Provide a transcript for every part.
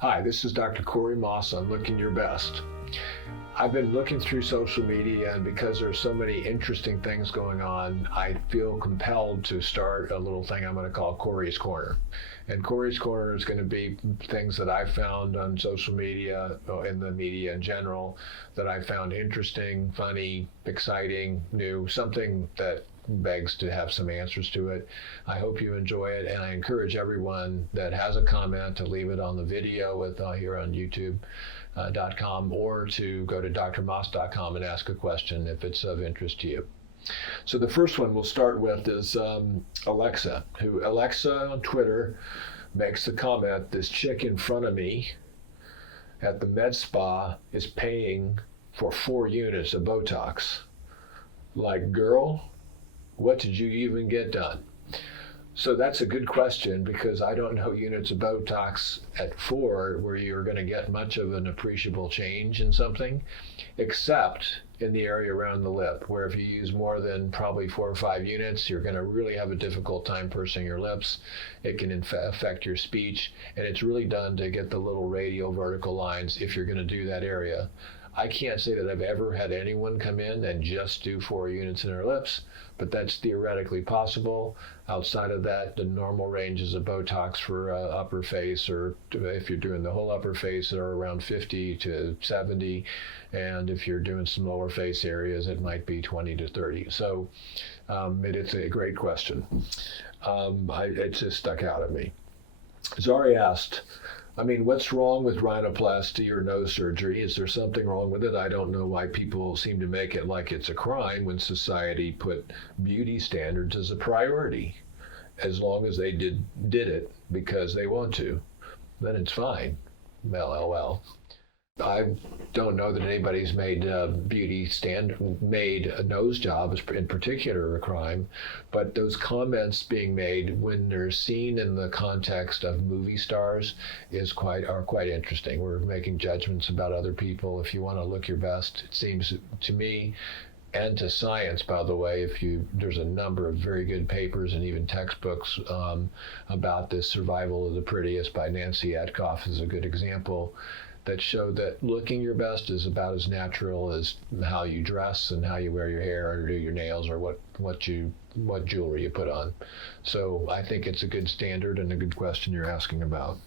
Hi, this is Dr. Corey Maas on Looking Your Best. I've been looking through social media, and because there's so many interesting things going on, I feel compelled to start a little thing I'm going to call Corey's Corner. And Corey's Corner is going to be things that I found on social media, in the media in general, that I found interesting, funny, exciting, new, something that begs to have some answers to it. I hope you enjoy it, and I encourage everyone that has a comment to leave it on the video here on YouTube.com, or to go to drmaas.com and ask a question if it's of interest to you. So the first one we'll start with is Alexa on Twitter makes the comment, this chick in front of me at the med spa is paying for 4 units of Botox. Like, girl, what did you even get done? So that's a good question, because I don't know units of Botox at 4 where you're going to get much of an appreciable change in something, except in the area around the lip, where if you use more than probably 4 or 5 units, you're going to really have a difficult time pursing your lips. It can affect your speech, and it's really done to get the little radial vertical lines if you're going to do that area. I can't say that I've ever had anyone come in and just do 4 units in their lips, but that's theoretically possible. Outside of that, the normal ranges of Botox for upper face, or if you're doing the whole upper face, are around 50 to 70. And if you're doing some lower face areas, it might be 20 to 30. So it's a great question. It just stuck out at me. Zari asked, what's wrong with rhinoplasty or nose surgery? Is there something wrong with it? I don't know why people seem to make it like it's a crime when society put beauty standards as a priority. As long as they did it because they want to, then it's fine. LOL. I don't know that anybody's made a nose job in particular a crime, but those comments being made when they're seen in the context of movie stars are quite interesting. We're making judgments about other people. If you want to look your best, it seems to me, and to science, by the way, there's a number of very good papers and even textbooks about this. Survival of the Prettiest by Nancy Etkoff is a good example, that show that looking your best is about as natural as how you dress and how you wear your hair or do your nails, or what jewelry you put on. So I think it's a good standard and a good question you're asking about.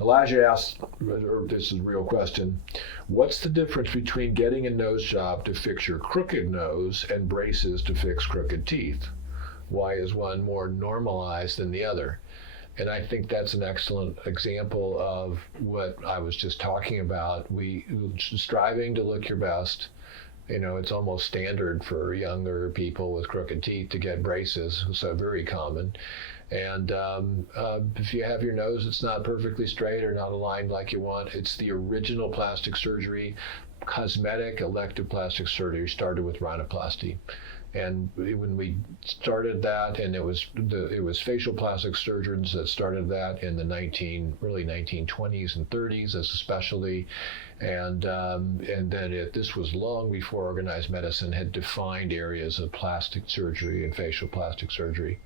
Elijah asked, this is a real question, what's the difference between getting a nose job to fix your crooked nose and braces to fix crooked teeth? Why is one more normalized than the other? And I think that's an excellent example of what I was just talking about. We striving to look your best. It's almost standard for younger people with crooked teeth to get braces, so very common. And if you have your nose that's not perfectly straight or not aligned like you want, it's the original plastic surgery. Cosmetic elective plastic surgery started with rhinoplasty. And when we started that, and it was facial plastic surgeons that started that in the 1920s and 30s as a specialty, and then this was long before organized medicine had defined areas of plastic surgery and facial plastic surgery.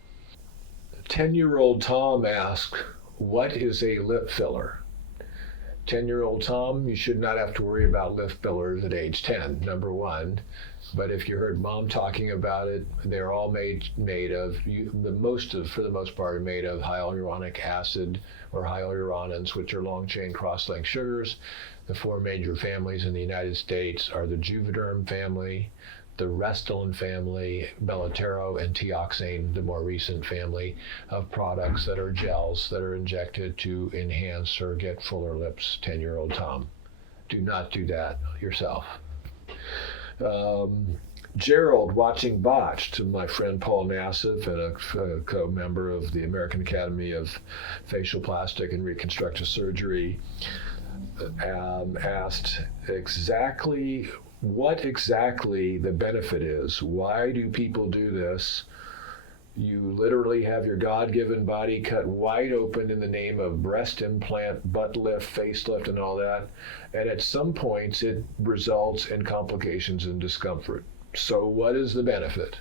10-year-old Tom asked, what is a lip filler? 10-year-old Tom, you should not have to worry about lip fillers at age 10, number one. But if you heard Mom talking about it, they're all made of, for the most part, are made of hyaluronic acid or hyaluronans, which are long-chain cross-linked sugars. The 4 major families in the United States are the Juvederm family, the Restylane family, Belotero, and Teoxane, the more recent family of products that are gels that are injected to enhance or get fuller lips. 10-year-old Tom, do not do that yourself. Gerald watching Botched, my friend Paul Nassif, and a co-member of the American Academy of Facial Plastic and Reconstructive Surgery, asked what exactly the benefit is. Why do people do this? You literally have your God-given body cut wide open in the name of breast implant, butt lift, facelift, and all that. And at some points, it results in complications and discomfort. So what is the benefit?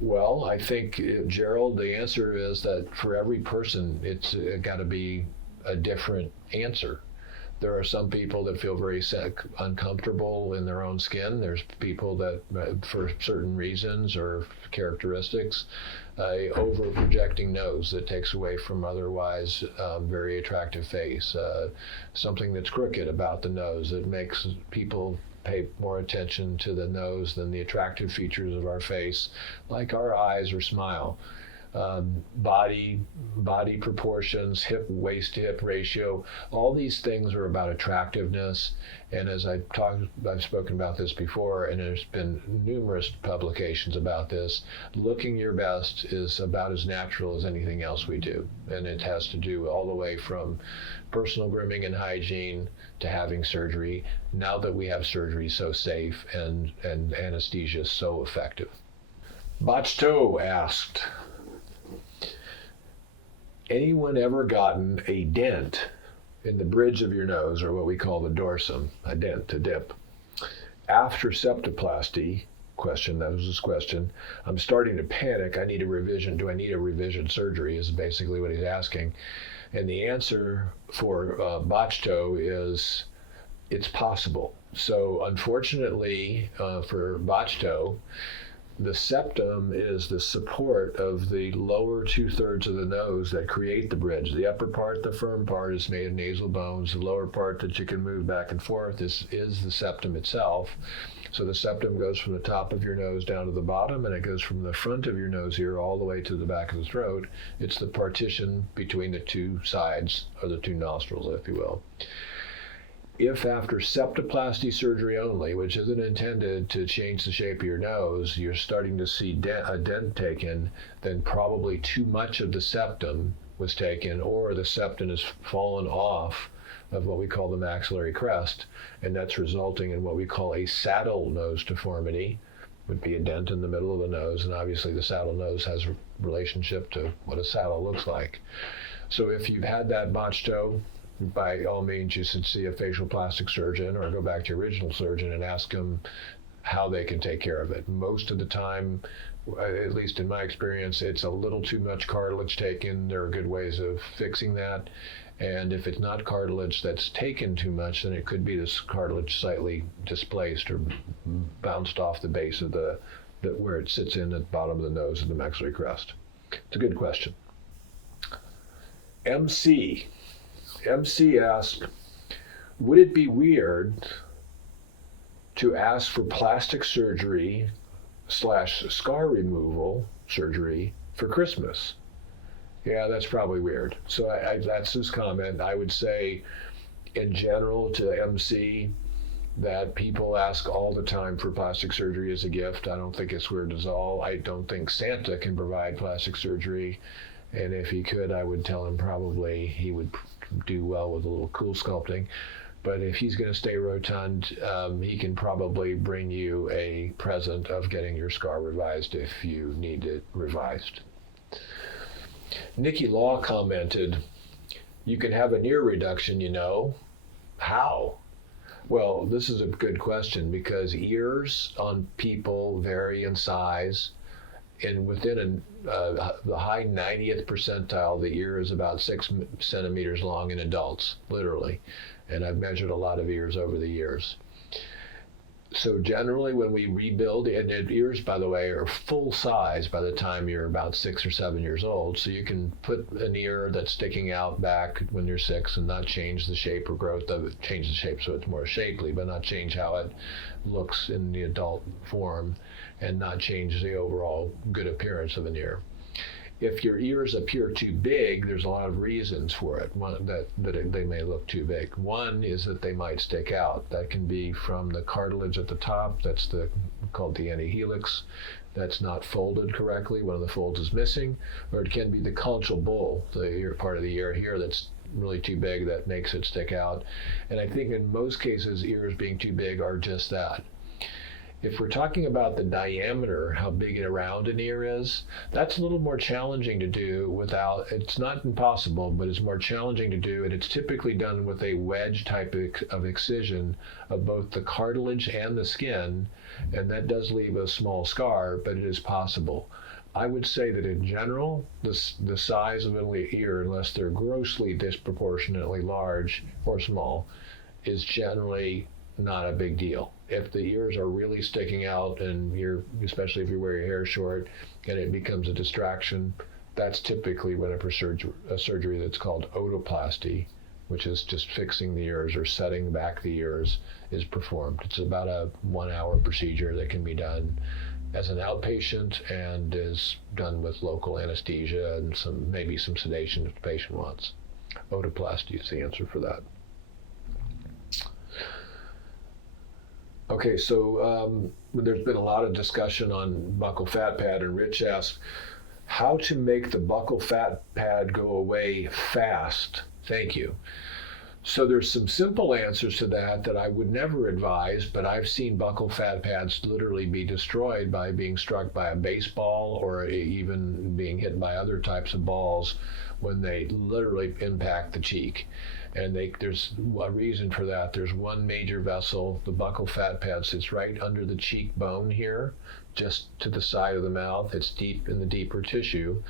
Well, I think, Gerald, the answer is that for every person, it's got to be a different answer. There are some people that feel very uncomfortable in their own skin. There's people that, for certain reasons or characteristics, over projecting nose that takes away from otherwise very attractive face. Something that's crooked about the nose that makes people pay more attention to the nose than the attractive features of our face, like our eyes or smile. Body proportions, waist to hip ratio, all these things are about attractiveness. And as I've spoken about this before, and there's been numerous publications about this, looking your best is about as natural as anything else we do. And it has to do all the way from personal grooming and hygiene to having surgery, now that we have surgery so safe and anesthesia so effective. Botchto asked, anyone ever gotten a dent in the bridge of your nose, or what we call the dorsum, a dent, a dip, after septoplasty? That was his question. I'm starting to panic. I need a revision. Do I need a revision surgery is basically what he's asking. And the answer for Botchto is it's possible. So unfortunately for Botchto, the septum is the support of the lower 2/3 of the nose that create the bridge. The upper part, the firm part, is made of nasal bones. The lower part that you can move back and forth is the septum itself. So the septum goes from the top of your nose down to the bottom, and it goes from the front of your nose here all the way to the back of the throat. It's the partition between the two sides, or the two nostrils, if you will. If after septoplasty surgery only, which isn't intended to change the shape of your nose, you're starting to see a dent taken, then probably too much of the septum was taken, or the septum has fallen off of what we call the maxillary crest, and that's resulting in what we call a saddle nose deformity. Would be a dent in the middle of the nose, and obviously the saddle nose has a relationship to what a saddle looks like. So if you've had that Botchto, by all means, you should see a facial plastic surgeon or go back to your original surgeon and ask them how they can take care of it. Most of the time, at least in my experience, it's a little too much cartilage taken. There are good ways of fixing that. And if it's not cartilage that's taken too much, then it could be this cartilage slightly displaced or bounced off the base of where it sits in at the bottom of the nose of the maxillary crest. It's a good question. MC asked, would it be weird to ask for plastic surgery / scar removal surgery for Christmas? Yeah, that's probably weird. So that's his comment. I would say, in general, to MC, that people ask all the time for plastic surgery as a gift. I don't think it's weird at all. I don't think Santa can provide plastic surgery. And if he could, I would tell him probably he would do well with a little cool sculpting. But if he's going to stay rotund, he can probably bring you a present of getting your scar revised if you need it revised. Nikki Law commented, you can have an ear reduction, you know. How? Well, this is a good question, because ears on people vary in size. And within the high 90th percentile, the ear is about 6 centimeters long in adults, literally. And I've measured a lot of ears over the years. So generally when we rebuild, and ears, by the way, are full size by the time you're about 6 or 7 years old. So you can put an ear that's sticking out back when you're 6 and not change the shape or growth of it, change the shape so it's more shapely, but not change how it looks in the adult form, and not change the overall good appearance of an ear. If your ears appear too big, there's a lot of reasons for it. One, that they may look too big. One is that they might stick out. That can be from the cartilage at the top. That's called the antihelix. That's not folded correctly. One of the folds is missing. Or it can be the conchal bull, the ear part of the ear here that's really too big that makes it stick out. And I think in most cases, ears being too big are just that. If we're talking about the diameter, how big and around an ear is, that's a little more challenging to do without, it's not impossible, but it's more challenging to do, and it's typically done with a wedge type of excision of both the cartilage and the skin, and that does leave a small scar, but it is possible. I would say that in general, the size of an ear, unless they're grossly disproportionately large or small, is generally not a big deal. If the ears are really sticking out and especially if you wear your hair short and it becomes a distraction, that's typically when a surgery that's called otoplasty, which is just fixing the ears or setting back the ears, is performed. It's about a 1-hour procedure that can be done as an outpatient and is done with local anesthesia and maybe some sedation if the patient wants. Otoplasty is the answer for that. Okay, so there's been a lot of discussion on buccal fat pad, and Rich asked how to make the buccal fat pad go away fast. Thank you. So there's some simple answers to that I would never advise, but I've seen buccal fat pads literally be destroyed by being struck by a baseball or even being hit by other types of balls when they literally impact the cheek. And there's a reason for that. There's one major vessel. The buccal fat pad sits right under the cheekbone here, just to the side of the mouth. It's deep in the deeper tissue,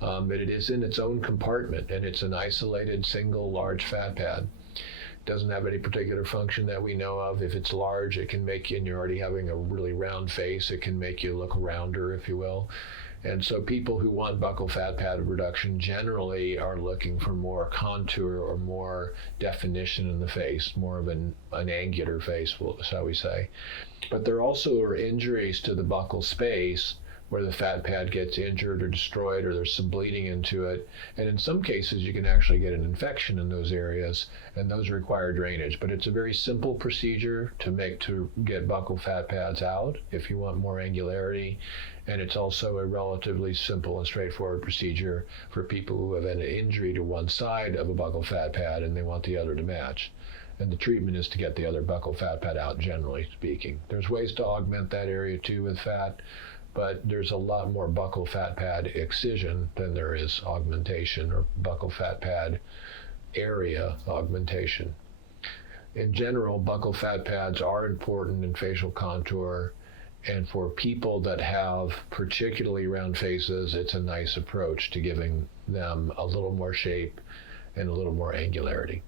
but it is in its own compartment, and it's an isolated single large fat pad. It doesn't have any particular function that we know of. If it's large, it can make you, and you're already having a really round face, it can make you look rounder, if you will. And so people who want buccal fat pad reduction generally are looking for more contour or more definition in the face, more of an angular face, shall we say. But there also are injuries to the buccal space where the fat pad gets injured or destroyed, or there's some bleeding into it. And in some cases, you can actually get an infection in those areas, and those require drainage. But it's a very simple procedure to get buccal fat pads out if you want more angularity. And it's also a relatively simple and straightforward procedure for people who have an injury to one side of a buccal fat pad and they want the other to match. And the treatment is to get the other buccal fat pad out, generally speaking. There's ways to augment that area too with fat, but there's a lot more buccal fat pad excision than there is augmentation or buccal fat pad area augmentation. In general, buccal fat pads are important in facial contour, and for people that have particularly round faces, it's a nice approach to giving them a little more shape and a little more angularity.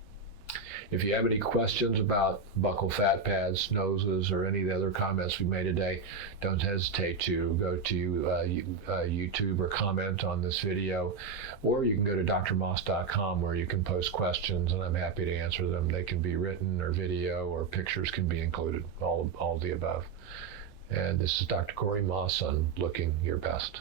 If you have any questions about buccal fat pads, noses, or any of the other comments we made today, don't hesitate to go to YouTube or comment on this video, or you can go to drmaas.com where you can post questions and I'm happy to answer them. They can be written or video or pictures can be included, all of the above. And this is Dr. Corey Maas on Looking Your Best.